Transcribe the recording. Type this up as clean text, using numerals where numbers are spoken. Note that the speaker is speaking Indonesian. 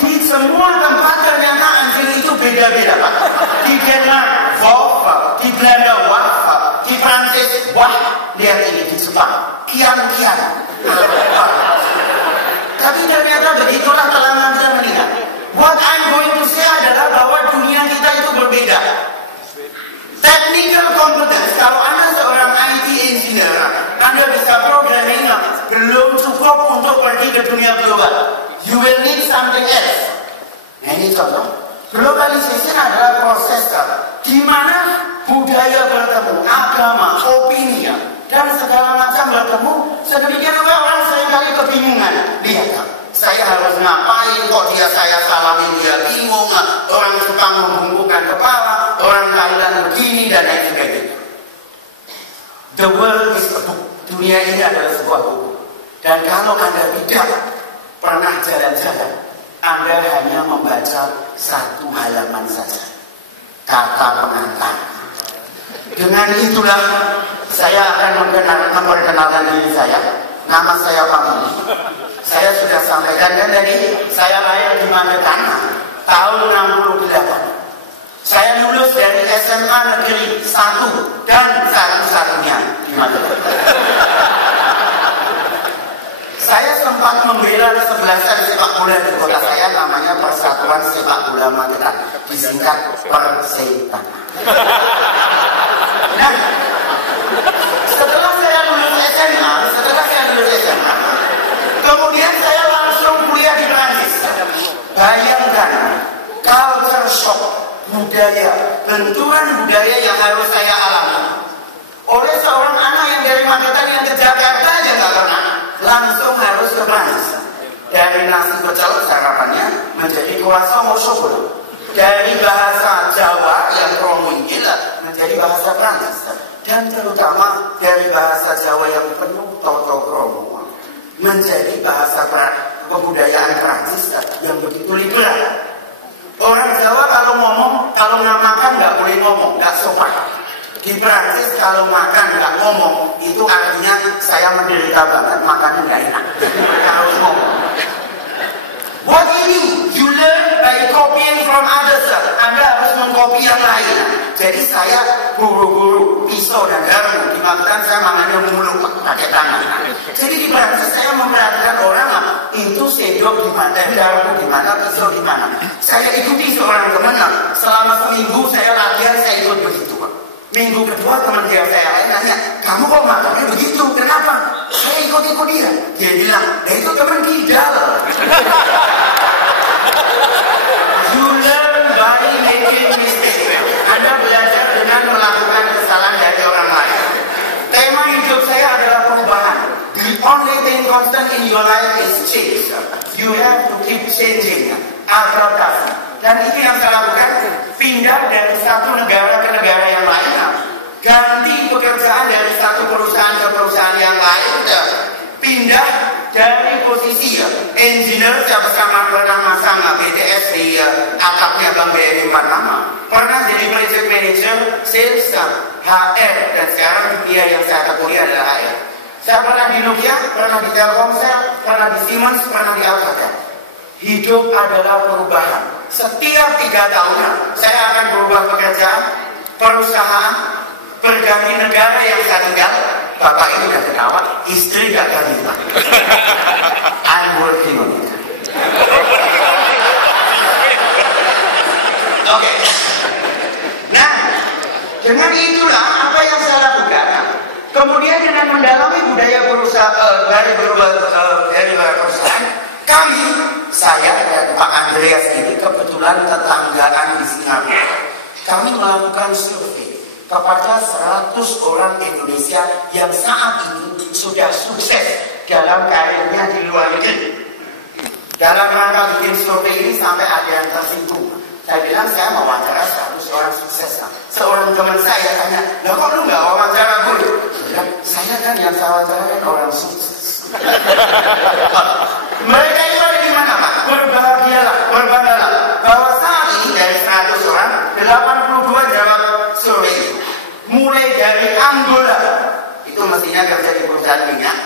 Di semua tempat ternyata anjing itu beda-beda, Pak. Di Denmark, Wafel. Di Belanda, Wafel. Di Prancis, wah, lihat ini di Jepang. Kian-kian. Tapi ternyata begitulah kalangan meningkat. What I'm going to say adalah bahwa dunia kita itu berbeda. Technical competence, kalau Anda seorang IT engineer, Anda bisa programming, belum cukup untuk pergi ke dunia global. You will need something else. Nah ini contoh. Globalization adalah proses di mana budaya bertemu, agama, opini, dan segala macam bertemu. Sedemikian rupa orang seringkali kebingungan. Lihat, saya harus ngapain? Kok dia saya salamin dia bingung? Orang Jepang membungkukkan kepala, orang Thailand begini dan lain sebagainya. The world is a book. Dunia ini adalah sebuah buku. Dan kalau Anda tidak pernah jalan-jalan, Anda hanya membaca satu halaman saja. Kata pengantar. Dengan itulah saya akan memperkenalkan diri saya. Nama saya Pamili. Saya sudah sampaikan dan tadi saya lahir di Magetan tahun 68. Saya lulus dari SMA Negeri 1 dan satu-satunya di Magetan. Saya sempat membela kesebelasan sepak bola di kota saya, namanya Persatuan Sepak Bola Magetan, disingkat Perseta. Nah, setelah saya lulus SMA, kemudian saya langsung kuliah di Prancis. Bayangkan, culture shock, budaya, benturan budaya yang harus saya alami. Oleh seorang anak yang dari Magetan yang ke Jakarta aja nggak pernah, langsung harus ke Prancis. Dari nasi pecel sarapannya menjadi croissant au chocolat. Dari bahasa Jawa yang kromo menjadi bahasa Prancis. Dan terutama dari bahasa Jawa yang penuh toto kromo menjadi bahasa kebudayaan Prancis yang begitu liberal. Orang Jawa kalau ngomong, kalau nggak makan nggak boleh ngomong, nggak sopan. Di Prancis kalau makan nggak ngomong, itu artinya saya menderita banget, makannya nggak enak. Harus ngomong. What you learn by copying from others. Anda harus mengkopi yang lain. Jadi saya guru-guru pisau dan garpu di Magetan saya makannya muluk pakai tangan. Jadi di Prancis saya memperhatikan orang itu sendok di mana, garpu di mana, pisau di mana. Saya ikuti seorang teman. Selama seminggu saya latihan, saya ikut begitu. Minggu kedua teman dia saya lain nanya, kamu kok makannya begitu? Kenapa? Saya ikut-ikut dia. Dia bilang, itu teman kidal. You learn by making mistakes. Anda belajar dengan melakukan kesalahan dari orang lain. Tema hidup saya adalah perubahan. The only thing constant in your life is change. You have to keep changing. Adaptasi. Dan itu yang saya lakukan, pindah dari satu negara ke negara yang lain, ganti pekerjaan dari satu perusahaan ke perusahaan yang lain, pindah dari posisi engineer, saya pernah masang BTS di atapnya Bank BRI 45, pernah jadi project manager, sales, HR, dan sekarang dunia yang saya tekuni adalah HR. Saya pernah di Nokia, pernah di Telkomsel, pernah di Siemens, pernah di Alcatel. Hidup adalah perubahan. Setiap 3 tahun saya akan berubah pekerjaan, perusahaan, berganti negara yang saya tinggal. Bapak ini udah ketawa, istri gak ganti. I'm working on it. Oke. Nah, dengan itulah apa yang saya lakukan. Kemudian dengan mendalami budaya perusahaan dari perusahaan, saya dan Pak Andreas ini kebetulan tetanggaan di Singapura. Kami melakukan survei kepada 100 orang Indonesia yang saat ini sudah sukses dalam karirnya di luar negeri. Dalam rangka bikin survei ini sampai ada yang tersinggung. Saya bilang saya mau wawancara 100 orang sukses. Seorang teman saya tanya, "Lah kok lu nggak wawancara gue?" Saya kan yang saya wawancara kan orang sukses. Mereka itu ada di mana, Pak? Berbanggalah bahwa saat ini dari 100 orang 82 jawab survei. Mulai dari Angola, itu mestinya kerja di perusahaan minyak,